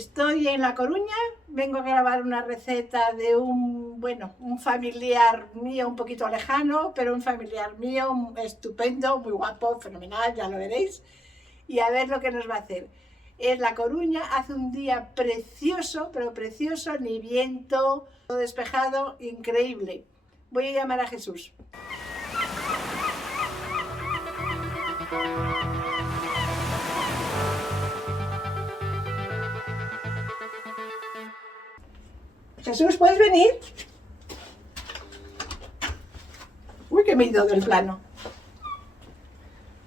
Estoy en La Coruña, vengo a grabar una receta de un familiar mío un poquito lejano, pero un familiar mío estupendo, muy guapo, fenomenal, ya lo veréis, y a ver lo que nos va a hacer. En La Coruña hace un día precioso, pero precioso, ni viento, todo despejado, increíble. Voy a llamar a Jesús. Jesús, ¿puedes venir? Uy, que me he ido del plano.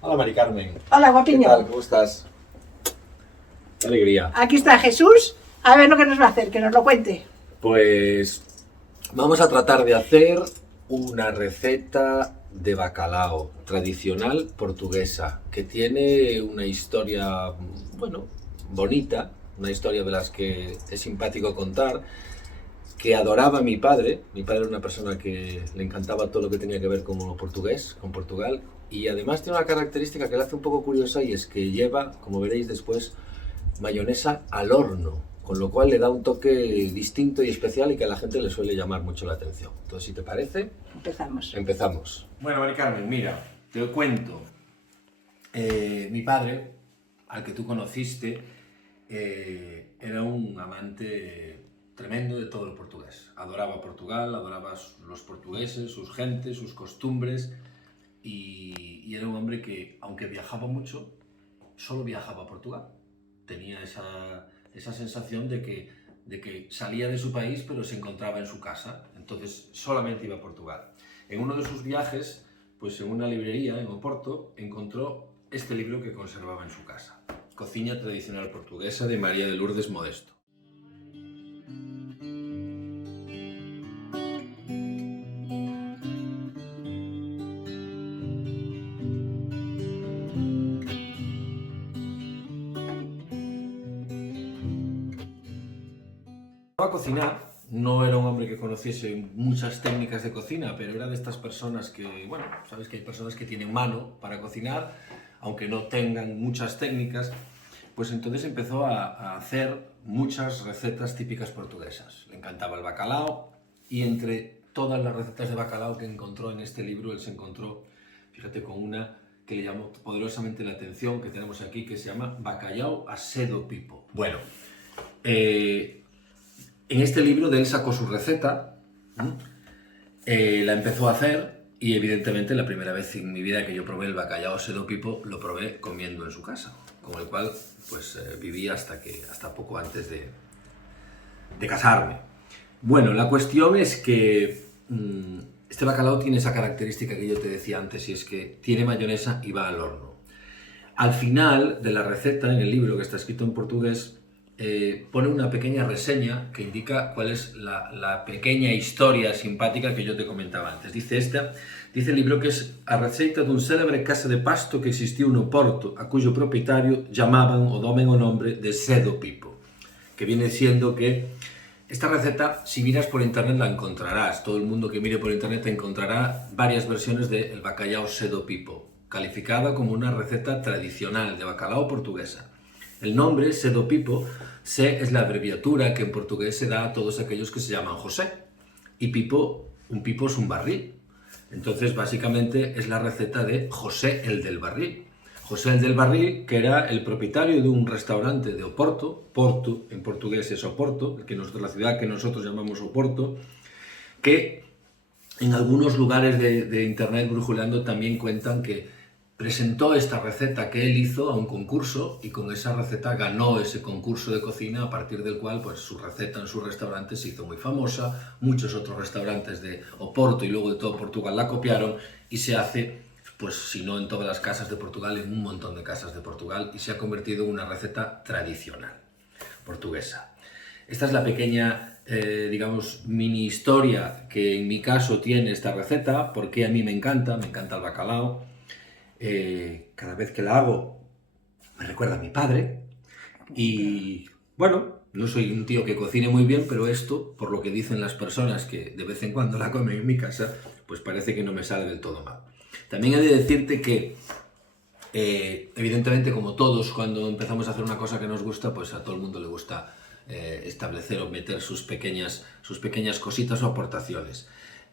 Hola, Mari Carmen. Hola, ¿Qué guapiño. tal? ¿Cómo estás? Qué alegría. Aquí está Jesús. A ver lo que nos va a hacer, que nos lo cuente. Pues vamos a tratar de hacer una receta de bacalao tradicional portuguesa que tiene una historia, bueno, bonita, una historia de las que es simpático contar, que adoraba mi padre. Mi padre era una persona que le encantaba todo lo que tenía que ver con lo portugués, con Portugal, y además tiene una característica que la hace un poco curiosa, y es que lleva, como veréis después, mayonesa al horno, con lo cual le da un toque distinto y especial y que a la gente le suele llamar mucho la atención. Entonces, si te parece, empezamos. Bueno, Mari Carmen, mira, te cuento. Mi padre, al que tú conociste, era un amante tremendo de todo lo portugués. Adoraba Portugal, adoraba los portugueses, sus gentes, sus costumbres, y era un hombre que, aunque viajaba mucho, solo viajaba a Portugal. Tenía esa sensación de que salía de su país pero se encontraba en su casa, entonces solamente iba a Portugal. En uno de sus viajes, pues en una librería en Oporto, encontró este libro que conservaba en su casa, Cocina tradicional portuguesa, de María de Lourdes Modesto. A cocinar, no era un hombre que conociese muchas técnicas de cocina, pero era de estas personas que, bueno, sabes que hay personas que tienen mano para cocinar, aunque no tengan muchas técnicas, pues entonces empezó a hacer muchas recetas típicas portuguesas. Le encantaba el bacalao, y entre todas las recetas de bacalao que encontró en este libro, él se encontró, fíjate, con una que le llamó poderosamente la atención, que tenemos aquí, que se llama Bacalhau Azedo Pipo. Bueno, en este libro de él sacó su receta, la empezó a hacer, y evidentemente la primera vez en mi vida que yo probé el bacalhau azedo pipo lo probé comiendo en su casa, con el cual pues viví hasta poco antes de casarme. Bueno, la cuestión es que este bacalao tiene esa característica que yo te decía antes, y es que tiene mayonesa y va al horno. Al final de la receta, en el libro que está escrito en portugués, pone una pequeña reseña que indica cuál es la pequeña historia simpática que yo te comentaba antes. Dice el libro que es a receita dun célebre casa de pasto que existiu no Porto, a cuyo propietario llamaban o domen o nombre de Sedo Pipo, que viene siendo que esta receta, si miras por internet, la encontrarás. Todo el mundo que mire por internet encontrará varias versiones del bacalhau Sedo Pipo, calificada como una receta tradicional de bacalao portuguesa. El nombre, Sedo Pipo, Se es la abreviatura que en portugués se da a todos aquellos que se llaman José. Y Pipo, un pipo es un barril. Entonces, básicamente, es la receta de José el del barril. José el del barril, que era el propietario de un restaurante de Oporto, Porto en portugués es Oporto, la ciudad que nosotros llamamos Oporto, que en algunos lugares de internet brujuleando también cuentan que presentó esta receta que él hizo a un concurso, y con esa receta ganó ese concurso de cocina, a partir del cual pues su receta en su restaurante se hizo muy famosa. Muchos otros restaurantes de Oporto y luego de todo Portugal la copiaron, y se hace, pues si no en todas las casas de Portugal, en un montón de casas de Portugal, y se ha convertido en una receta tradicional portuguesa. Esta es la pequeña, digamos, mini historia que en mi caso tiene esta receta, porque a mí me encanta el bacalao. Cada vez que la hago me recuerda a mi padre, y bueno, no soy un tío que cocine muy bien, pero esto, por lo que dicen las personas que de vez en cuando la comen en mi casa, pues parece que no me sale del todo mal. También he de decirte que evidentemente, como todos, cuando empezamos a hacer una cosa que nos gusta, pues a todo el mundo le gusta establecer o meter sus pequeñas cositas o aportaciones.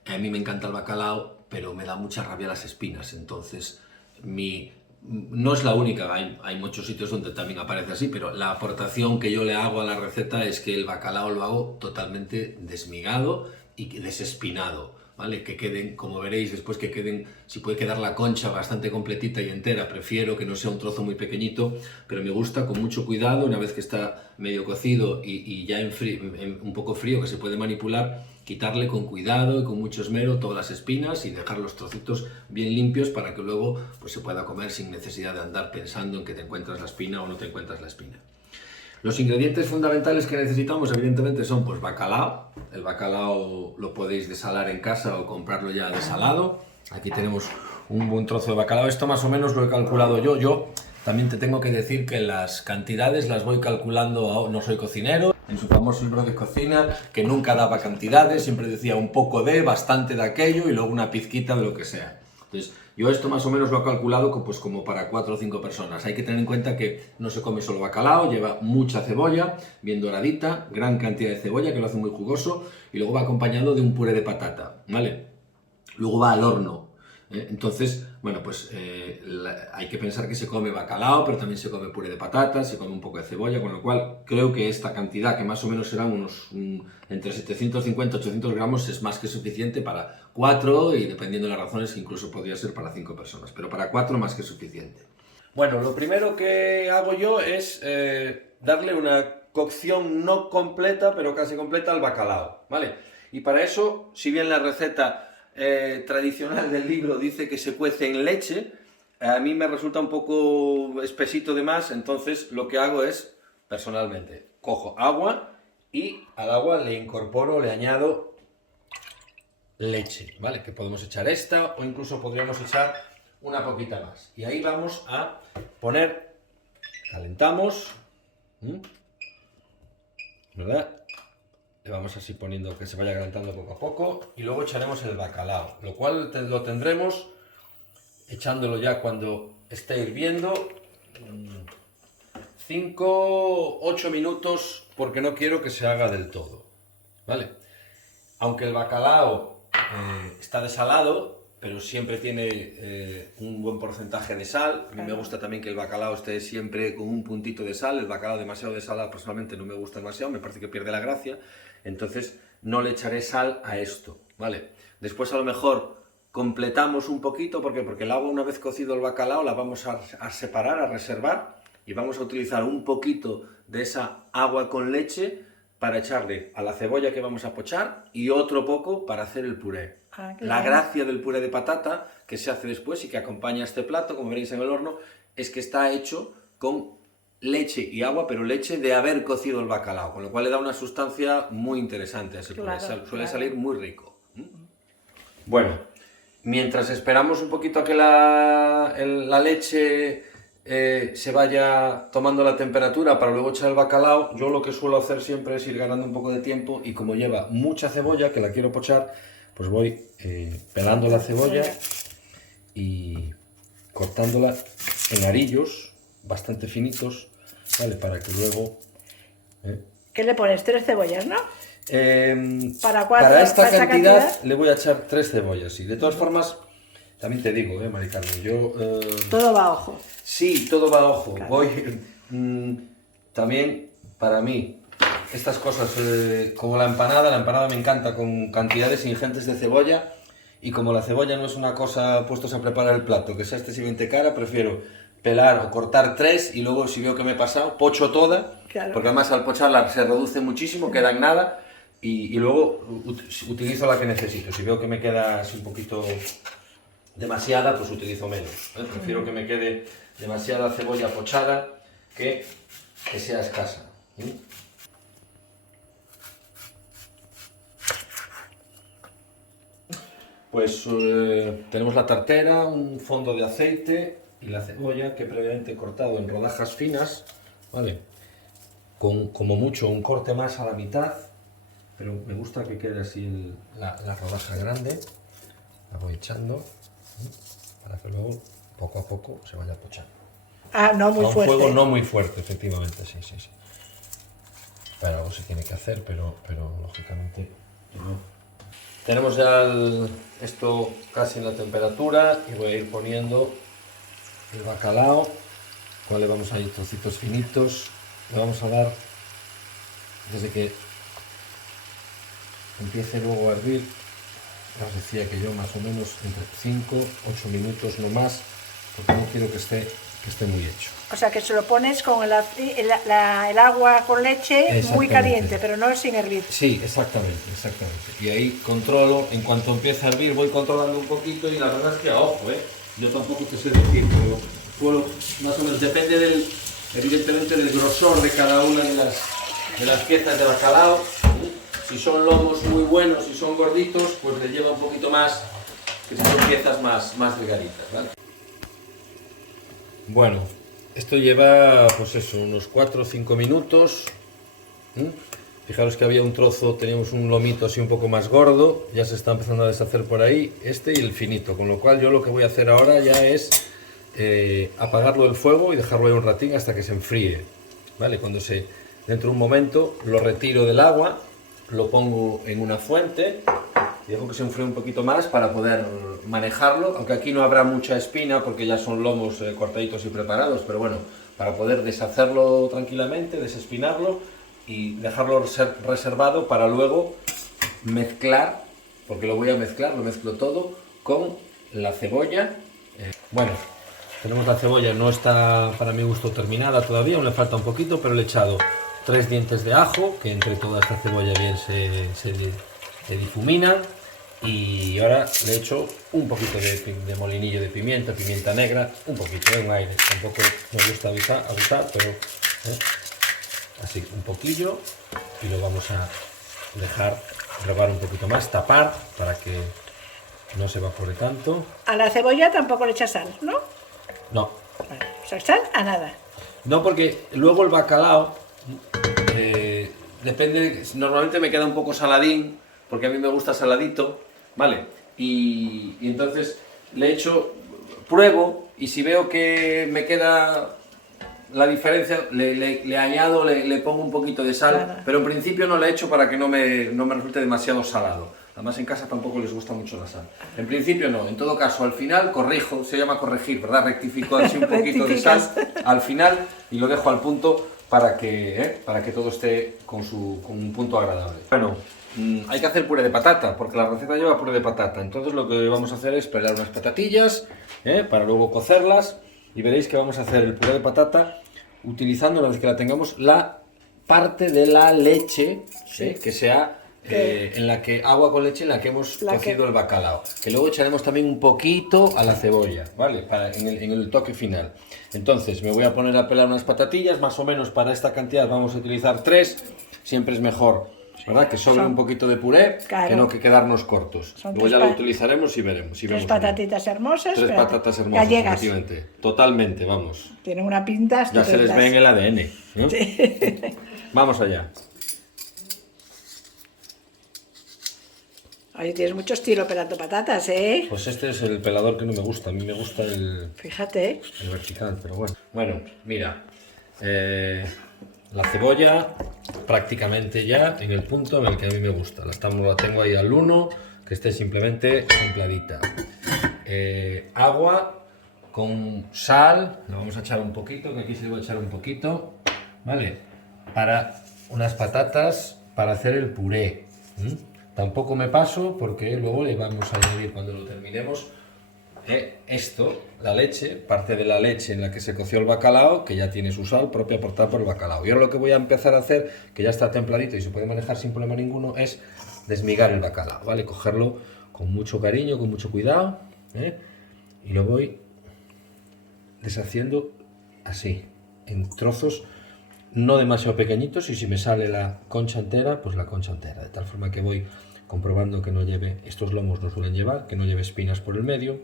A mí me encanta el bacalao, pero me da mucha rabia las espinas, entonces no es la única, hay muchos sitios donde también aparece así, pero la aportación que yo le hago a la receta es que el bacalao lo hago totalmente desmigado y desespinado, ¿vale? Que queden, como veréis después, que queden, si puede quedar la concha bastante completita y entera, prefiero que no sea un trozo muy pequeñito, pero me gusta con mucho cuidado, una vez que está medio cocido y ya un poco frío, que se puede manipular, quitarle con cuidado y con mucho esmero todas las espinas y dejar los trocitos bien limpios para que luego pues, se pueda comer sin necesidad de andar pensando en que te encuentras la espina o no te encuentras la espina. Los ingredientes fundamentales que necesitamos evidentemente son pues bacalao. El bacalao lo podéis desalar en casa o comprarlo ya desalado. Aquí tenemos un buen trozo de bacalao. Esto más o menos lo he calculado yo. Yo también te tengo que decir que las cantidades las voy calculando, no soy cocinero. En su famoso libro de cocina, que nunca daba cantidades, siempre decía un poco de, bastante de aquello y luego una pizquita de lo que sea. Entonces, yo esto más o menos lo he calculado pues, como para 4 o 5 personas. Hay que tener en cuenta que no se come solo bacalao, lleva mucha cebolla, bien doradita, gran cantidad de cebolla que lo hace muy jugoso y luego va acompañado de un puré de patata, ¿vale? Luego va al horno. Entonces, bueno, pues hay que pensar que se come bacalao, pero también se come puré de patatas, se come un poco de cebolla, con lo cual creo que esta cantidad, que más o menos serán entre 750 y 800 gramos, es más que suficiente para 4 y dependiendo de las razones incluso podría ser para 5 personas, pero para 4 más que suficiente. Bueno, lo primero que hago yo es darle una cocción no completa, pero casi completa al bacalao, ¿vale? Y para eso, si bien la receta tradicional del libro dice que se cuece en leche, a mí me resulta un poco espesito de más, entonces lo que hago es, personalmente, cojo agua y al agua le incorporo, le añado leche, ¿vale? Que podemos echar esta o incluso podríamos echar una poquita más. Y ahí vamos a poner, calentamos, ¿verdad? Le vamos así poniendo que se vaya calentando poco a poco y luego echaremos el bacalao, lo cual lo tendremos echándolo ya cuando esté hirviendo 5-8 minutos porque no quiero que se haga del todo, ¿vale? Aunque el bacalao está desalado, pero siempre tiene un buen porcentaje de sal. A mí me gusta también que el bacalao esté siempre con un puntito de sal. El bacalao demasiado desalado personalmente no me gusta demasiado, me parece que pierde la gracia. Entonces no le echaré sal a esto, ¿vale? Después a lo mejor completamos un poquito, ¿por qué? Porque el agua, una vez cocido el bacalao, la vamos a separar, a reservar y vamos a utilizar un poquito de esa agua con leche para echarle a la cebolla que vamos a pochar y otro poco para hacer el puré. La gracia del puré de patata que se hace después y que acompaña este plato, como veréis en el horno, es que está hecho con leche y agua, pero leche de haber cocido el bacalao, con lo cual le da una sustancia muy interesante a ese puré, suele salir muy rico. Bueno, mientras esperamos un poquito a que la leche se vaya tomando la temperatura para luego echar el bacalao, yo lo que suelo hacer siempre es ir ganando un poco de tiempo y como lleva mucha cebolla, que la quiero pochar, pues voy pelando la cebolla y cortándola en arillos bastante finitos, ¿vale? Para que luego... ¿Qué le pones? 3 cebollas, ¿no? Para esta cantidad le voy a echar 3 cebollas, sí. De todas formas, también te digo, Mari Carmen, yo... Todo va a ojo. Sí, todo va a ojo. Claro. Voy... también, para mí, estas cosas, como la empanada me encanta con cantidades ingentes de cebolla, y como la cebolla no es una cosa puestos a preparar el plato, que sea excesivamente cara, prefiero pelar o cortar 3 y luego si veo que me he pasado, pocho toda, claro. Porque además al pocharla se reduce muchísimo, queda en nada, y luego utilizo la que necesito. Si veo que me queda así un poquito demasiada, pues utilizo menos. Prefiero que me quede demasiada cebolla pochada que sea escasa. Pues tenemos la tartera, un fondo de aceite y la cebolla que previamente he cortado en rodajas finas, ¿vale? Con como mucho un corte más a la mitad, pero me gusta que quede así la rodaja grande. La voy echando para que luego poco a poco se vaya pochando. Ah, no muy fuerte. A un fuego no muy fuerte, efectivamente, sí. Bueno, algo se tiene que hacer, pero lógicamente no. Tenemos ya esto casi en la temperatura y voy a ir poniendo el bacalao, cual le vamos a ir trocitos finitos, le vamos a dar desde que empiece luego a hervir. Os decía que yo más o menos entre 5, 8 minutos no más, porque no quiero que esté muy hecho. O sea, que se lo pones con el agua con leche muy caliente, pero no sin hervir. Sí, exactamente. Y ahí controlo, en cuanto empieza a hervir, voy controlando un poquito y la verdad es que, ojo, yo tampoco te sé decir, pero puedo, más o menos, depende evidentemente del grosor de cada una de las piezas de bacalao. Si son lomos muy buenos y son gorditos, pues le lleva un poquito más que si son piezas más delgaditas, ¿vale? Bueno, esto lleva, pues eso, unos 4 o 5 minutos. Fijaros que había un trozo, teníamos un lomito así un poco más gordo, ya se está empezando a deshacer por ahí, este y el finito, con lo cual yo lo que voy a hacer ahora ya es apagarlo del fuego y dejarlo ahí un ratín hasta que se enfríe, ¿vale? Dentro de un momento lo retiro del agua, lo pongo en una fuente y dejo que se enfríe un poquito más para poder manejarlo, aunque aquí no habrá mucha espina porque ya son lomos cortaditos y preparados, pero bueno, para poder deshacerlo tranquilamente, desespinarlo y dejarlo reservado para luego mezclar, porque lo voy a mezclar, lo mezclo todo con la cebolla. Bueno, tenemos la cebolla, no está para mi gusto terminada todavía, aún le falta un poquito, pero le he echado 3 dientes de ajo, que entre toda esta cebolla bien se difumina, y ahora le echo un poquito de molinillo de pimienta negra, un poquito, un aire, tampoco me gusta abusar, pero así un poquillo, y lo vamos a dejar rebar un poquito más, tapar para que no se evapore tanto. A la cebolla tampoco le echas sal, ¿no? No. Vale, o sea, sal a nada. No, porque luego el bacalao depende, normalmente me queda un poco saladín, porque a mí me gusta saladito, ¿vale? Y entonces le echo, pruebo, y si veo que me queda la diferencia, le añado, le pongo un poquito de sal, Claro. pero en principio no le echo para que no me resulte demasiado salado. Además en casa tampoco les gusta mucho la sal. En principio no, en todo caso al final corrijo, se llama corregir, ¿verdad? Rectifico así un poquito de sal al final y lo dejo al punto para que todo esté con un punto agradable. Bueno, hay que hacer puré de patata, porque la receta lleva puré de patata. Entonces lo que vamos a hacer es pelar unas patatillas para luego cocerlas, y veréis que vamos a hacer el puré de patata utilizando, una vez que la tengamos, la parte de la leche que sea en la que agua con leche en la que hemos cocido el bacalao, que luego echaremos también un poquito a la cebolla, ¿vale? En el toque final. Entonces me voy a poner a pelar unas patatillas, más o menos para esta cantidad vamos a utilizar 3, siempre es mejor, ¿verdad? Que sobre un poquito de puré, claro, que no que quedarnos cortos. Luego ya lo utilizaremos y veremos. Tres patatitas hermosas. 3 patatas hermosas, gallegas. efectivamente. Totalmente, vamos. Tienen una pinta Ya se les ve en el ADN. ¿Eh? Sí. Vamos allá. Oye, tienes mucho estilo pelando patatas, ¿eh? Pues este es el pelador que no me gusta. A mí me gusta el vertical, pero bueno. Bueno, mira. La cebolla prácticamente ya en el punto en el que a mí me gusta. La tengo ahí al 1, que esté simplemente templadita. Agua con sal, le vamos a echar un poquito, que aquí se le va a echar un poquito, ¿vale? Para unas patatas para hacer el puré. Tampoco me paso porque luego le vamos a añadir cuando lo terminemos la leche, parte de la leche en la que se coció el bacalao, que ya tiene su sal propia aportada por el bacalao. Y ahora lo que voy a empezar a hacer, que ya está templadito y se puede manejar sin problema ninguno, es desmigar el bacalao, ¿vale? Cogerlo con mucho cariño, con mucho cuidado, y lo voy deshaciendo así, en trozos no demasiado pequeñitos, y si me sale la concha entera, pues la concha entera, de tal forma que voy comprobando que no lleve, estos lomos no suelen llevar, que no lleve espinas por el medio,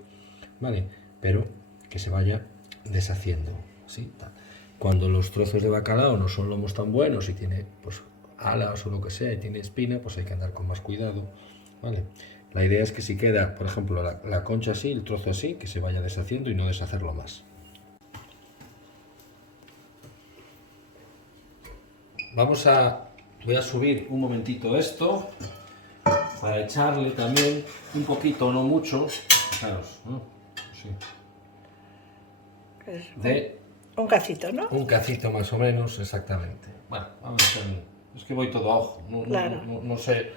¿vale? Pero que se vaya deshaciendo, ¿sí? Cuando los trozos de bacalao no son lomos tan buenos y tiene pues alas o lo que sea y tiene espina, pues hay que andar con más cuidado, ¿vale? La idea es que si queda, por ejemplo, la concha así, el trozo así, que se vaya deshaciendo y no deshacerlo más. Vamos a voy a subir un momentito esto para echarle también un poquito, no mucho, fijaros, ¿no? Sí. De un cacito, ¿no? un cacito más o menos, exactamente. Bueno, vamos a hacer, es que voy todo a ojo, Claro. no sé,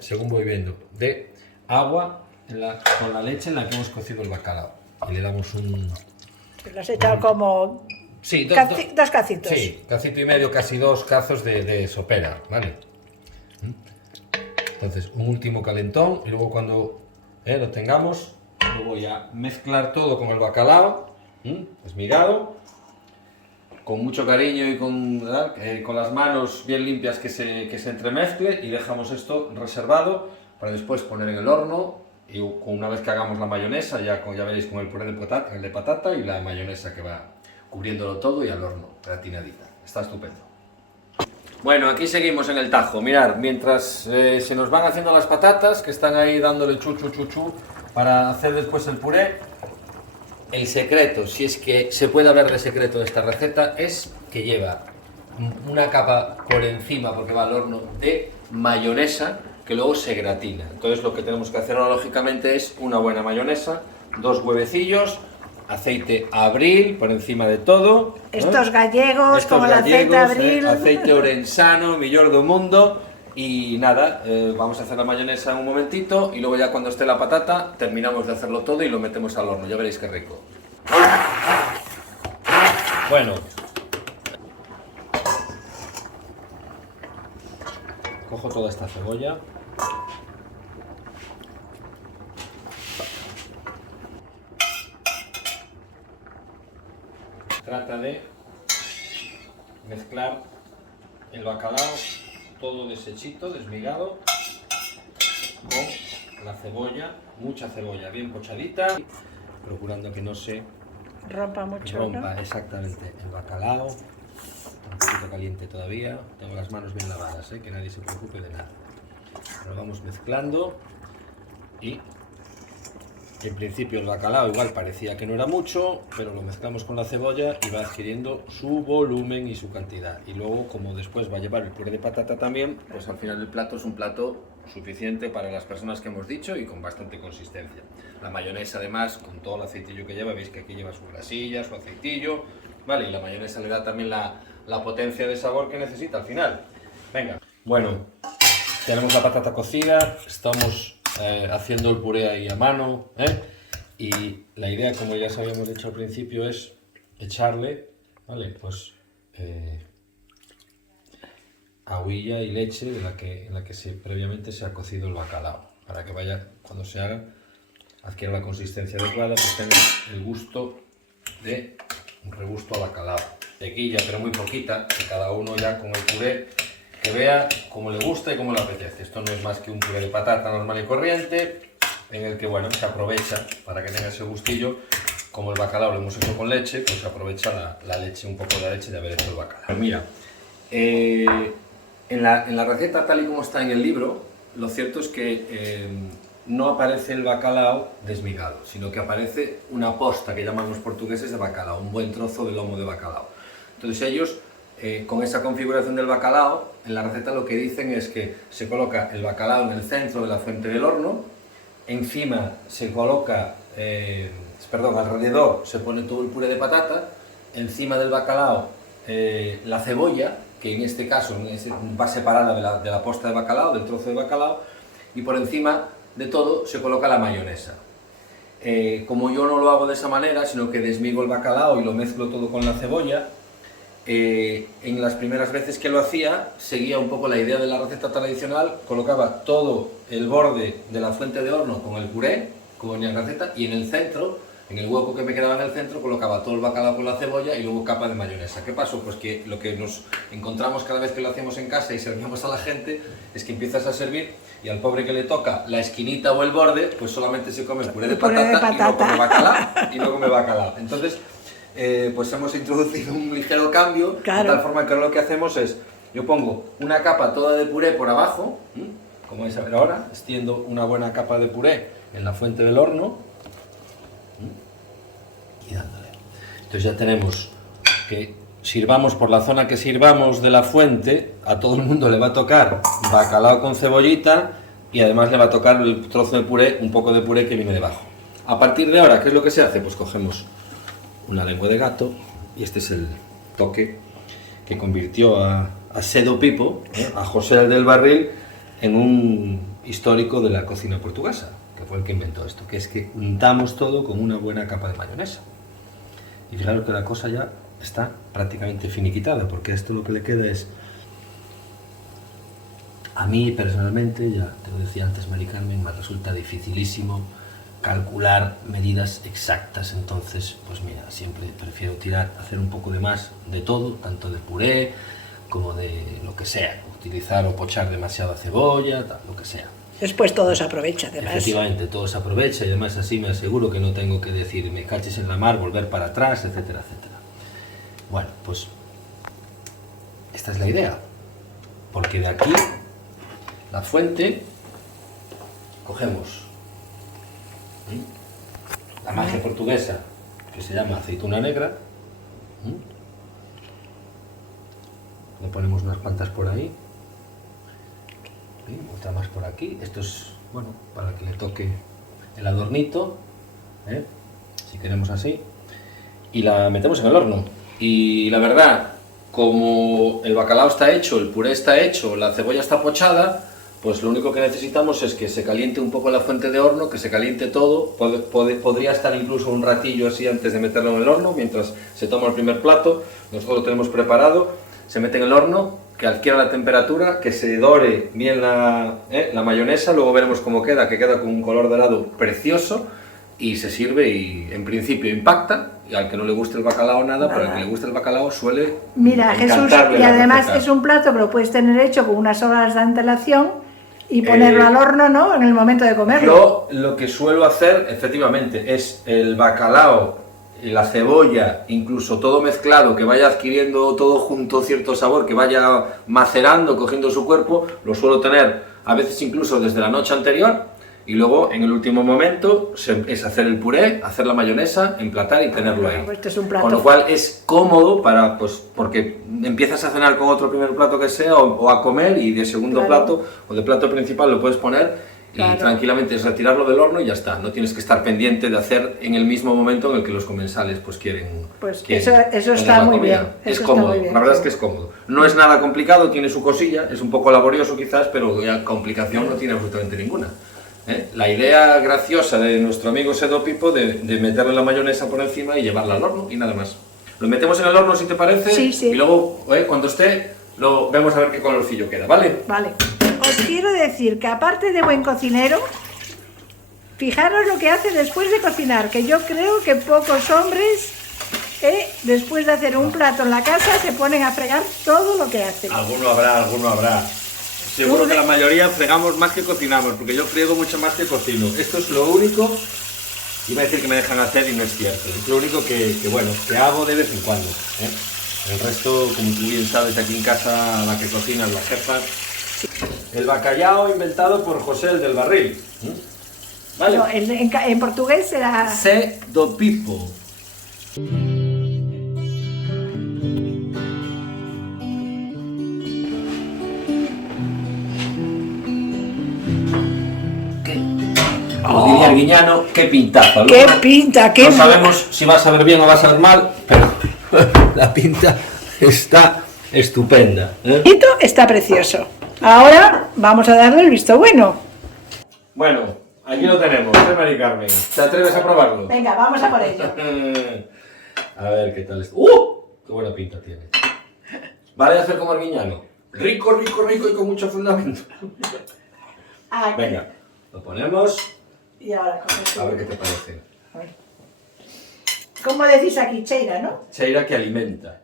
según voy viendo, de agua con la leche en la que hemos cocido el bacalao. Y le damos un... Lo has echado como Sí, dos cacitos. Sí, cacito y medio, casi 2 cazos de sopera, ¿vale? Entonces, un último calentón y luego cuando lo tengamos, lo voy a mezclar todo con el bacalao, esmigado, con mucho cariño y con las manos bien limpias que se entremezcle, y dejamos esto reservado para después poner en el horno, y una vez que hagamos la mayonesa, ya veréis con el puré de patata y la mayonesa que va cubriéndolo todo, y al horno, gratinadita. Está estupendo. Bueno, aquí seguimos en el tajo. Mirad, mientras se nos van haciendo las patatas, que están ahí dándole chu para hacer después el puré, el secreto, si es que se puede hablar de secreto de esta receta, es que lleva una capa por encima, porque va al horno, de mayonesa, que luego se gratina. Entonces lo que tenemos que hacer ahora, lógicamente, es una buena mayonesa, 2 huevecillos, aceite Abril por encima de todo. Estos gallegos, como el aceite Abril. Aceite Orensano, millor do mundo. Y nada, vamos a hacer la mayonesa en un momentito, y luego ya cuando esté la patata terminamos de hacerlo todo y lo metemos al horno. Ya veréis qué rico. Bueno. Cojo toda esta cebolla. Trata de mezclar el bacalao todo deshechito, desmigado, con la cebolla, mucha cebolla bien pochadita, procurando que no se rompa mucho, rompa, ¿no? exactamente, el bacalao. Un poquito caliente todavía, tengo las manos bien lavadas, que nadie se preocupe de nada. Lo vamos mezclando, y en principio el bacalao igual parecía que no era mucho, pero lo mezclamos con la cebolla y va adquiriendo su volumen y su cantidad. Y luego, como después va a llevar el puré de patata también, pues al final el plato es un plato suficiente para las personas que hemos dicho y con bastante consistencia. La mayonesa, además, con todo el aceitillo que lleva, veis que aquí lleva su grasilla, su aceitillo, ¿vale? Y la mayonesa le da también la potencia de sabor que necesita al final. Venga. Bueno, tenemos la patata cocida, estamos haciendo el puré ahí a mano, y la idea, como ya os habíamos dicho al principio, es echarle, ¿vale? Pues agüilla y leche en la que previamente se ha cocido el bacalao, para que vaya, cuando se haga, adquiera la consistencia adecuada, pues tenga el gusto de un regusto a bacalao. Tequilla, pero muy poquita, que cada uno ya con el puré que vea cómo le gusta y cómo le apetece. Esto no es más que un puré de patata normal y corriente, en el que, bueno, se aprovecha para que tenga ese gustillo. Como el bacalao lo hemos hecho con leche, pues se aprovecha la leche, un poco de la leche de haber hecho el bacalao. Pues mira, en la receta tal y como está en el libro, lo cierto es que no aparece el bacalao desmigado, sino que aparece una posta, que llaman los portugueses, de bacalao, un buen trozo de lomo de bacalao. Entonces ellos, con esa configuración del bacalao, en la receta lo que dicen es que se coloca el bacalao en el centro de la fuente del horno, encima se coloca, alrededor se pone todo el puré de patata, encima del bacalao la cebolla, que en este caso va separada de la posta de bacalao, del trozo de bacalao, y por encima de todo se coloca la mayonesa. Como yo no lo hago de esa manera, sino que desmigo el bacalao y lo mezclo todo con la cebolla, en las primeras veces que lo hacía, seguía un poco la idea de la receta tradicional, colocaba todo el borde de la fuente de horno con el puré, como venía en la receta, y en el centro, en el hueco que me quedaba en el centro, colocaba todo el bacalao con la cebolla y luego capa de mayonesa. ¿Qué pasó? Pues que lo que nos encontramos cada vez que lo hacíamos en casa y servíamos a la gente, es que empiezas a servir y al pobre que le toca la esquinita o el borde, pues solamente se come el puré de patata y no come bacalao. Entonces, pues hemos introducido un ligero cambio, claro, de tal forma que ahora lo que hacemos es, yo pongo una capa toda de puré por abajo, como vais a ver ahora, extiendo una buena capa de puré en la fuente del horno, y dándole. Entonces ya tenemos que sirvamos por la zona que sirvamos de la fuente, a todo el mundo le va a tocar bacalao con cebollita y además le va a tocar el trozo de puré, un poco de puré que viene debajo. A partir de ahora, ¿qué es lo que se hace? Pues cogemos una lengua de gato y este es el toque que convirtió a Sedo Pipo, a José del Barril, en un histórico de la cocina portuguesa, que fue el que inventó esto, que es que untamos todo con una buena capa de mayonesa. Y fijaros que la cosa ya está prácticamente finiquitada, porque esto lo que le queda es... A mí personalmente, ya te lo decía antes Mari Carmen, me resulta dificilísimo calcular medidas exactas, entonces pues mira, siempre prefiero hacer un poco de más de todo, tanto de puré como de lo que sea, utilizar o pochar demasiada cebolla, tal, lo que sea. Después todo se aprovecha, además. Efectivamente, todo se aprovecha y además así me aseguro que no tengo que decir me caches en la mar, volver para atrás, etcétera, etcétera. Bueno, pues esta es la idea, porque de aquí, la fuente, cogemos la magia portuguesa, que se llama aceituna negra, le ponemos unas cuantas por ahí, otra más por aquí, esto es, bueno, para que le toque el adornito, si queremos así, y la metemos en el horno. Y la verdad, como el bacalao está hecho, el puré está hecho, la cebolla está pochada, pues lo único que necesitamos es que se caliente un poco la fuente de horno, que se caliente todo, podría estar incluso un ratillo así antes de meterlo en el horno, mientras se toma el primer plato, nosotros lo tenemos preparado, se mete en el horno, que adquiera la temperatura, que se dore bien la mayonesa, luego veremos cómo queda, que queda con un color dorado precioso, y se sirve y en principio impacta, y al que no le guste el bacalao nada, pero al que le guste el bacalao suele... Mira, Jesús, y además es un plato que lo puedes tener hecho con unas horas de antelación y ponerlo al horno, ¿no?, en el momento de comerlo. Yo lo que suelo hacer, efectivamente, es el bacalao, la cebolla, incluso todo mezclado, que vaya adquiriendo todo junto cierto sabor, que vaya macerando, cogiendo su cuerpo, lo suelo tener a veces incluso desde la noche anterior, y luego en el último momento es hacer el puré, hacer la mayonesa, emplatar y tenerlo ahí. Pues esto es un plato. Con lo cual es cómodo para, pues, porque empiezas a cenar con otro primer plato que sea, o a comer, y de segundo plato o de plato principal lo puedes poner. Y tranquilamente es retirarlo del horno y ya está. No tienes que estar pendiente de hacer en el mismo momento en el que los comensales pues quieren. Pues eso está muy bien. Es cómodo, la verdad es que es cómodo. No es nada complicado, tiene su cosilla, es un poco laborioso quizás, pero ya complicación no tiene absolutamente ninguna. La idea graciosa de nuestro amigo Sedo Pipo de meterle la mayonesa por encima y llevarla al horno y nada más. Lo metemos en el horno si te parece, sí. Y luego cuando esté lo vemos a ver qué colorcillo queda, ¿vale? Vale. Os quiero decir que aparte de buen cocinero, fijaros lo que hace después de cocinar, que yo creo que pocos hombres, después de hacer un plato en la casa, se ponen a fregar todo lo que hacen. Alguno habrá. Seguro que la mayoría fregamos más que cocinamos, porque yo friego mucho más que cocino. Esto es lo único, iba a decir que me dejan hacer y no es cierto, es lo único que hago de vez en cuando. El resto, como tú bien sabes, aquí en casa la que cocina es la jefa. El bacalao inventado por José del Barril. ¿Vale? No, en portugués será... Sedo Pipo. Como diría el guiñano, qué pintazo. ¡Qué pinta! ¡Qué... No sabemos si va a saber bien o va a saber mal, pero la pinta está estupenda. Esto está precioso. Ahora vamos a darle el visto bueno. Bueno, aquí lo tenemos, Mari Carmen. ¿Te atreves a probarlo? Venga, vamos a por ello. A ver qué tal está. ¡Qué buena pinta tiene! Vale, hacer como el guiñano. Rico y con mucho fundamento. Aquí. Venga, lo ponemos. Y ahora coges A ver qué te parece. ¿Cómo decís aquí? Cheira, ¿no? Cheira que alimenta.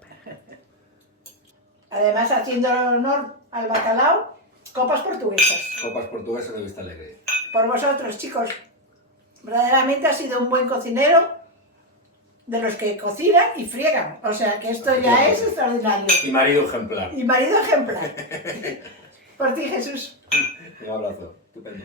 Además, haciendo honor al bacalao, copas portuguesas. Copas portuguesas de Vista Alegre. Por vosotros, chicos. Verdaderamente ha sido un buen cocinero, de los que cocinan y friegan. O sea, que esto ya es extraordinario. Y marido ejemplar. Y marido ejemplar. Por ti, Jesús. Un abrazo. Estupendo.